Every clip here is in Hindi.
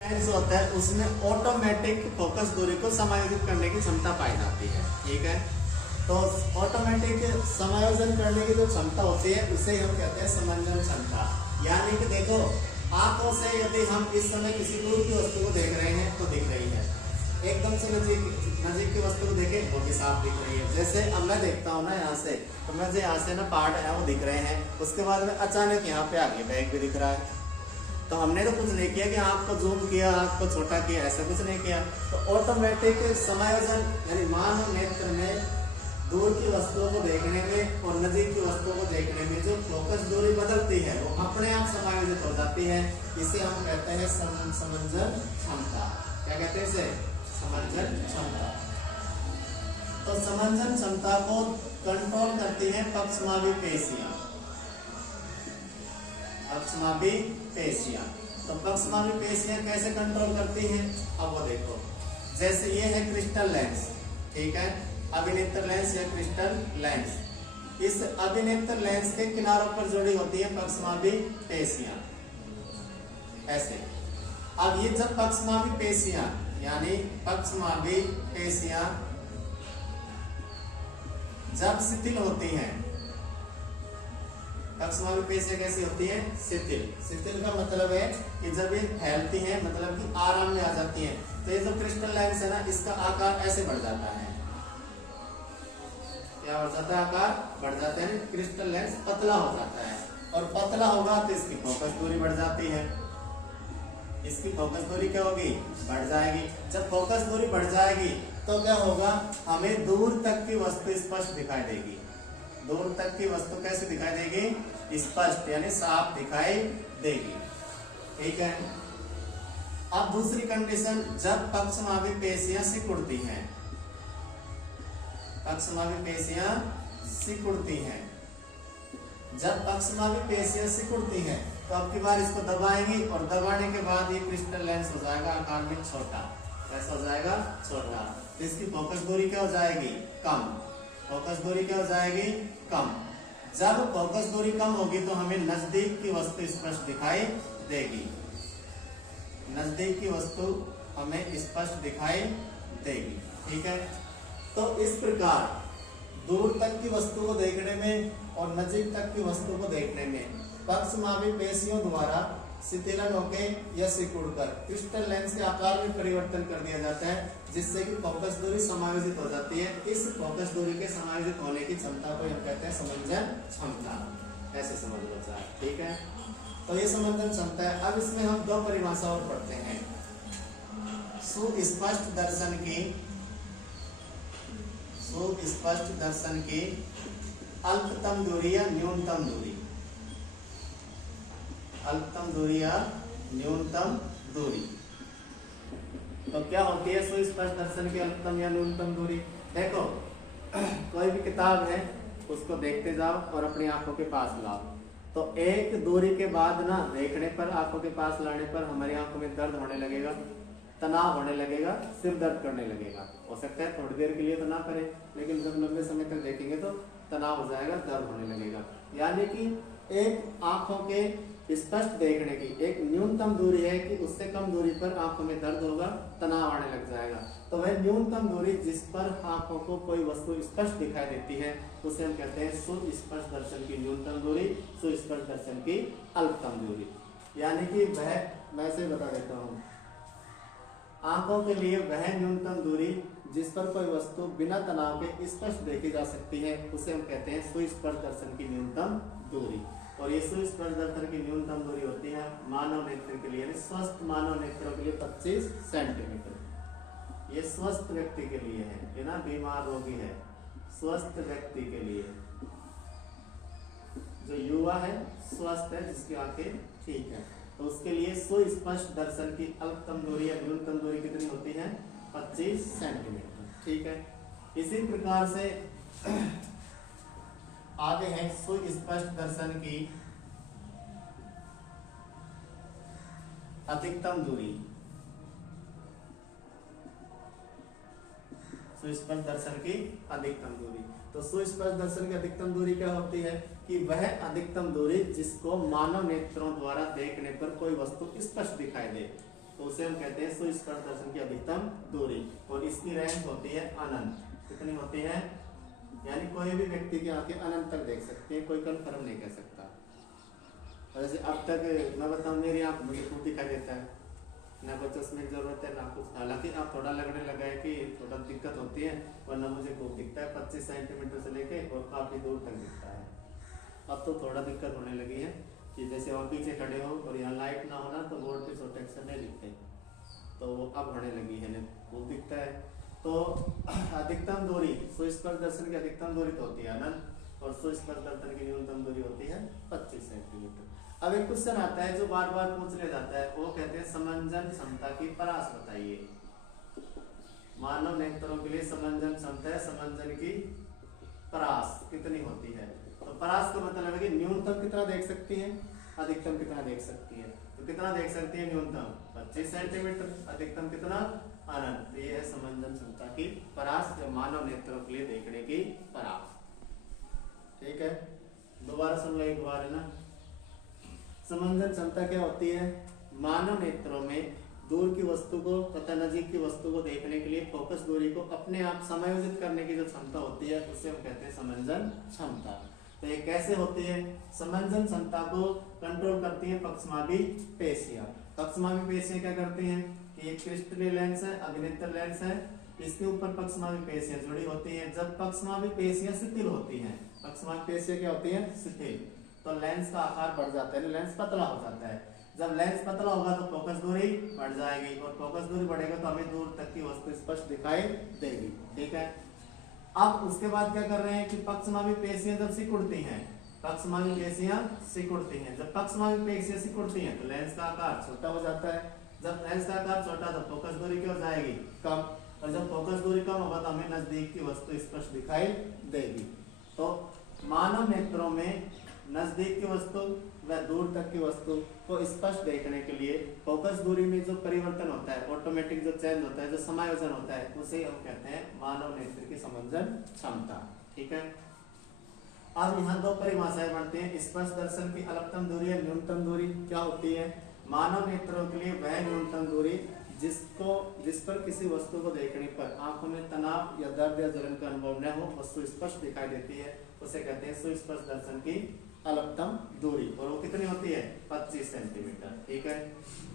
लेंस होता है उसमें ऑटोमेटिक फोकस दूरी को समायोजित करने की क्षमता पाई जाती है। ठीक है, तो ऑटोमेटिक समायोजन करने की जो क्षमता होती है उसे हम कहते हैं समंजन क्षमता। यानी कि देखो, आंखों से यदि हम इस समय किसी दूर की वस्तु को देख रहे हैं तो दिख रही है, एकदम से नजीक की वस्तु को देखें वो भी साफ दिख रही है। जैसे अब मैं देखता हूँ ना यहाँ से, तो मुझे यहाँ से ना पहाड़ है वो दिख रहे हैं, उसके बाद में अचानक यहाँ पे आगे बैग भी दिख रहा है। तो हमने तो कुछ नहीं किया कि आँख को जूम किया, आँख को छोटा किया, ऐसा कुछ नहीं किया। तो ऑटोमेटिक समायोजन यानी मानव नेत्र में दूर की वस्तुओं को देखने में और नजीक की वस्तुओं को देखने में जो फोकस दूरी बदलती है वो अपने आप समायोजित हो जाती है। इसे हम कहते हैं समंजन क्षमता। क्या कहते हैं इसे? समंजन क्षमता। तो समंजन क्षमता को कंट्रोल करती है पक्षमापी पेशियां। पक्षमापी पेशियां, तो पक्षमापी पेशियां कैसे कंट्रोल करती हैं? अब वो देखो, जैसे ये है क्रिस्टल लेंस, ठीक है, अभिनेत्र लेंस या क्रिस्टल लेंस। इस अभिनेत्र लेंस के किनारों पर जुड़ी होती है पक्षमापी पेशियां, ऐसे। अब ये जब पक्षमापी पेशियां यानी पक्षमापी पेशियां जब शिथिल होती हैं, पक्षमापी पेशियां कैसी होती हैं? शिथिल। शिथिल का मतलब है कि जब ये फैलती हैं, मतलब कि आराम में आ जाती हैं, तो ये जो क्रिस्टल लेंस है ना, इसका आकार ऐसे बढ़ जाता है। क्या बढ़ जाता है? आकार बढ़ जाता है, क्रिस्टल लेंस पतला हो जाता है। और पतला होगा तो इसकी फोकस दूरी बढ़ जाती है। इसकी फोकस दूरी क्या होगी? बढ़ जाएगी। जब फोकस दूरी बढ़ जाएगी तो क्या होगा? हमें दूर तक की वस्तु स्पष्ट दिखाई देगी। दूर तक की वस्तु कैसे दिखाई देगी? स्पष्ट, यानी साफ दिखाई देगी। ठीक है। अब दूसरी कंडीशन, जब पक्षमापी पेशियां सिकुड़ती हैं, पक्षमापी पेशियां सिकुड़ती हैं, जब पक्षमापी पेशियां सिकुड़ती हैं तो अब की बार इसको दबाएंगे और दबाने के बाद ये क्रिस्टल लेंस हो जाएगा आकार में छोटा। कैसा हो जाएगा? छोटा। तो इसकी फोकस दूरी क्या हो जाएगी? कम। फोकस दूरी क्या हो जाएगी? कम। जब फोकस दूरी कम होगी तो हमें नजदीक की वस्तु स्पष्ट दिखाई देगी। नजदीक की वस्तु हमें स्पष्ट दिखाई देगी। ठीक है। तो इस प्रकार दूर तक की वस्तु को देखने में और नजीक तक की वस्तु को देखने में पक्षमापी पेशियों द्वारा शिथिलन होके या सिकुड़कर क्रिस्टल लेंस के आकार में परिवर्तन कर दिया जाता है, जिससे कि फोकस दूरी समायोजित हो जाती है। इस फोकस दूरी के समायोजित होने की क्षमता को हम कहते हैं समंजन क्षमता। ऐसे समझ लो सर। ठीक है, तो ये समंजन क्षमता है। अब इसमें हम दो परिभाषा और पढ़ते हैं। सुस्पष्ट दर्शन की, सुस्पष्ट दर्शन की अल्पतम दूरी या न्यूनतम दूरी, अल्पतम दूरी या न्यूनतम दूरी। तो क्या होती है सुस्पष्ट दर्शन की अल्पतम या न्यूनतम दूरी? देखो, कोई भी किताब है उसको देखते जाओ और अपनी आंखों के पास लाओ, तो एक दूरी के बाद ना देखने पर, आंखों के पास लाने पर हमारी आंखों में दर्द होने लगेगा, तनाव होने लगेगा, सिर दर्द करने लगेगा। हो सकता है थोड़ी देर के लिए तो ना करे, लेकिन जब लंबे समय तक देखेंगे तो तनाव हो जाएगा, दर्द होने लगेगा। यानी कि एक आंखों के स्पष्ट देखने की एक न्यूनतम दूरी है कि उससे कम दूरी पर आंखों में दर्द होगा, तनाव आने लग जाएगा। तो वह न्यूनतम दूरी जिस पर आंखों को कोई वस्तु स्पष्ट दिखाई देती है उसे हम कहते हैं सुस्पष्ट दर्शन की न्यूनतम दूरी, सुस्पष्ट दर्शन की अल्पतम दूरी। यानी कि वह, मैं से बता देता हूँ, आंखों के लिए वह न्यूनतम दूरी जिस पर कोई वस्तु बिना तनाव के स्पष्ट देखी जा सकती है उसे हम कहते हैं सुस्पष्ट दर्शन की न्यूनतम दूरी। और ये सुस्पष्ट दर्शन की न्यूनतम दूरी होती है मानव नेत्र के लिए, स्वस्थ मानव नेत्रों के लिए 25 सेंटीमीटर। ये स्वस्थ व्यक्ति के लिए है, ये ना बीमार रोगी है। स्वस्थ व्यक्ति के लिए, जो युवा है, स्वस्थ है, जिसकी आंखें ठीक है, तो उसके लिए सुस्पष्ट दर्शन की अल्पतम दूरी या न्यूनतम दूरी कितनी होती है? 25 सेंटीमीटर। ठीक है। इसी प्रकार से आगे है सुस्पष्ट दर्शन की अधिकतम दूरी। सुस्पष्ट दर्शन की अधिकतम दूरी, तो सुस्पष्ट दर्शन की अधिकतम दूरी क्या होती है कि वह अधिकतम दूरी जिसको मानव नेत्रों द्वारा देखने पर कोई वस्तु स्पष्ट दिखाई दे। तो उसे हम कहते हैं सुस्पर्श दर्शन की अधिकतम दूरी, और इसकी रेंज होती है अनंत। कितनी होती है? यानी कोई भी व्यक्ति की आंखें अनंत तक देख सकती है, कोई कंफर्म नहीं कह सकता। जैसे अब तक मैं बताऊं, मेरी आंख मुझे खूब दिखाई देता है, ना कोई चश्मे की जरूरत है ना कुछ। हालांकि आप थोड़ा लगने लगा है कि थोड़ा दिक्कत होती है, वरना मुझे खूब दिखता है 25 सेंटीमीटर से लेके और काफी दूर तक दिखता है। अब तो थोड़ा दिक्कत होने लगी है कि जैसे और पीछे खड़े हो और यहाँ लाइट ना होना तो बोर्ड पे छोटे अक्षर नहीं दिखते, तो वो अब होने लगी है, खूब दिखता है। तो अधिकतम दूरी, सुस्पर्श दर्शन की अधिकतम दूरी तो होती है अनंत, और सुस्पर्श दर्शन की न्यूनतम दूरी होती है 25 सेंटीमीटर। अब एक क्वेश्चन आता है जो बार बार पूछ लिया जाता है, वो कहते हैं समंजन क्षमता की परास बताइए। मानव नेत्रों के लिए समंजन क्षमता है, समंजन की परास कितनी होती है? तो परास का मतलब है कि न्यूनतम कितना देख सकती है, अधिकतम कितना देख सकती है। तो कितना देख सकती है? न्यूनतम 25 सेंटीमीटर, अधिकतम कितना? अनंत। तो ये है समंजन क्षमता की परास, जो मानव नेत्रों के लिए देखने की परास। ठीक है, दोबारा सुन लो एक बार, है ना। समंजन क्षमता क्या होती है? मानव नेत्रों में दूर की वस्तु को तथा नजीक की वस्तु को देखने के लिए फोकस दूरी को अपने आप समायोजित करने की जो क्षमता होती है, उसे हम कहते हैं समंजन क्षमता। तो ये कैसे होती है? समंजन क्षमता को कंट्रोल करती है पक्षमापी पेशियां। पक्षमापी पेशियां क्या करती हैं कि एक क्रिस्टलीय लेंस है, अभिनेत्र लेंस है, इसके ऊपर पक्षमापी पेशियां जुड़ी होती हैं। जब पक्षमापी पेशियां शिथिल होती हैं, पक्षमापी पेशियां क्या होती हैं? शिथिल, तो लेंस का आकार बढ़ जाता है, लेंस पतला हो जाता है। जब लेंस पतला होगा तो फोकस दूरी बढ़ जाएगी, और फोकस दूरी बढ़ेगा तो हमें दूर तक की वस्तु स्पष्ट दिखाई देगी। ठीक है, अब उसके बाद क्या कर रहे हैं कि पक्षमापी पेशियां जब सिकुड़ती हैं, पक्षमापी पेशियां सिकुड़ती हैं, जब पक्षमापी पेशियां सिकुड़ती हैं तो लेंस का आकार छोटा हो जाता है। जब लेंस का आकार छोटा तो फोकस दूरी क्या हो जाएगी? कम, और जब फोकस दूरी कम होगा तो हमें नजदीक की वस्तु स्पष्ट दिखाई देगी। तो मानव नेत्रों में नजदीक की वस्तु व दूर तक की वस्तु को स्पष्ट देखने के लिए फोकस दूरी में जो परिवर्तन होता है, ऑटोमेटिक जो चेंज होता है, जो समायोजन होता है, उसे हम कहते हैं मानव नेत्र की समंजन क्षमता। ठीक है, अब यहाँ दो परिभाषाएं बनती हैं। स्पर्श दर्शन की अधिकतम दूरी या न्यूनतम दूरी क्या होती है? मानव नेत्रों के लिए वह न्यूनतम दूरी जिस पर किसी वस्तु को देखने पर आंखों में तनाव या दर्द या जलन का अनुभव न हो, वस्तु स्पष्ट दिखाई देती है, उसे कहते हैं सुस्पर्श दर्शन की अधिकतम दूरी, और वो कितनी होती है? 25 सेंटीमीटर। ठीक है,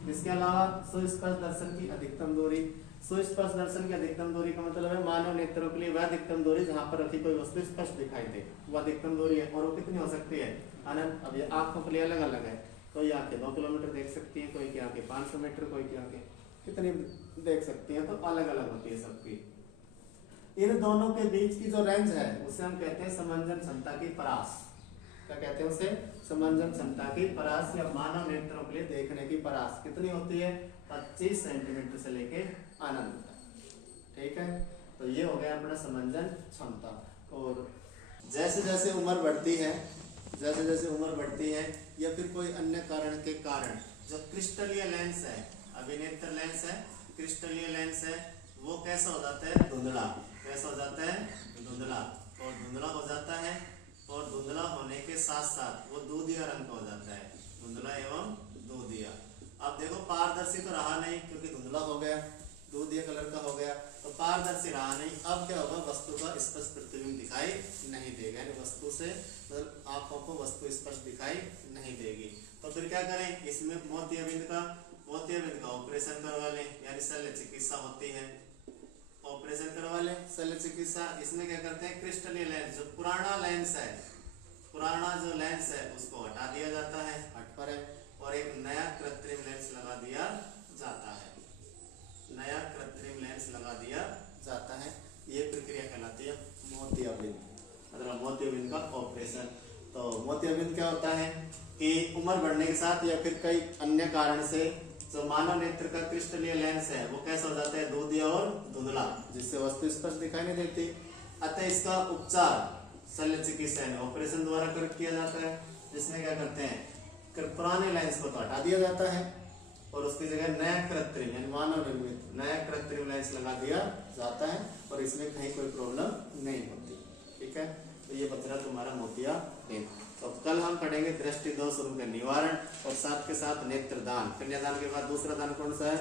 इसके अलावा सुस्पर्श दर्शन की अधिकतम दूरी, सुस्पर्श दर्शन की अधिकतम दूरी का मतलब है मानव नेत्रों के लिए वह अधिकतम दूरी जहां पर रखी कोई वस्तु स्पष्ट दिखाई दे, वो अधिकतम दूरी है, और वो कितनी हो सकती है? अनंत। अब ये आंखों के लिए अलग अलग है, कोई आंखें 2 किलोमीटर देख सकती है, कोई की आंखें 500 मीटर, कोई की आंखें कितनी देख सकती है, तो अलग अलग होती है सबकी। इन दोनों के बीच की जो रेंज है उसे हम कहते हैं समंजन क्षमता की परास। क्या कहते हैं उसे? समंजन क्षमता की परास, या मानव नेत्रों के लिए देखने की परास कितनी होती है? 25 सेंटीमीटर से लेके अनंत तक। ठीक है, तो ये हो गया अपना समंजन क्षमता। और जैसे जैसे उम्र बढ़ती है, जैसे जैसे उम्र बढ़ती है या फिर कोई अन्य कारण के कारण जो क्रिस्टलीय लेंस है, अभिनेत्र लेंस है, क्रिस्टलीय लेंस है, वो कैसा हो जाता है? धुंधला। कैसा हो जाता है? धुंधला। और धुंधला हो जाता है, और धुंधला होने के साथ साथ वो दूधिया रंग का हो जाता है, धुंधला एवं दूधिया। अब देखो पारदर्शी तो रहा नहीं क्योंकि धुंधला हो गया, दूधिया कलर का हो गया, तो पारदर्शी रहा नहीं। अब क्या होगा? वस्तु का स्पष्ट प्रतिबिंब दिखाई नहीं देगा, यानी वस्तु से मतलब आंखों को वस्तु स्पष्ट दिखाई नहीं देगी। तो फिर क्या करें? इसमें मोतियाबिंद का ऑपरेशन करवा लें, यानी शल्य चिकित्सा होती है, ऑपरेशन करवा ले, शल्य चिकित्सा। इसमें क्या करते हैं? क्रिस्टलीय लेंस, जो पुराना लेंस है, पुराना जो लेंस है उसको हटा दिया जाता है, हट पर है, और एक नया कृत्रिम लेंस लगा दिया जाता है, नया कृत्रिम लेंस लगा दिया जाता है। ये प्रक्रिया कहलाती है मोतियाबिंद, मतलब मोतियाबिंद का ऑपरेशन। तो मोतियाबिंद क्या होता है कि उम्र बढ़ने के साथ या फिर कई अन्य कारण से जो मानव नेत्र का क्रिस्टलीय लेंस है वो कैसा हो जाता है? दूधिया और धुंधला, जिससे वस्तु स्पष्ट दिखाई नहीं देती। अतः इसका उपचार शल्य चिकित्सा ऑपरेशन द्वारा किया जाता है, जिसमें क्या करते हैं? पुराने लेंस को तो हटा दिया जाता है और उसकी जगह नया कृत्रिम यानी मानव निर्मित नया कृत्रिम लेंस लगा दिया जाता है, और इसमें कहीं कोई प्रॉब्लम नहीं होती। ठीक है, तो ये बच रहा तुम्हारा मोतियाबिंद। तो कल हम पढ़ेंगे दृष्टि दोष उनके निवारण और साथ के साथ नेत्रदान। कन्यादान के बाद दूसरा दान कौन सा है?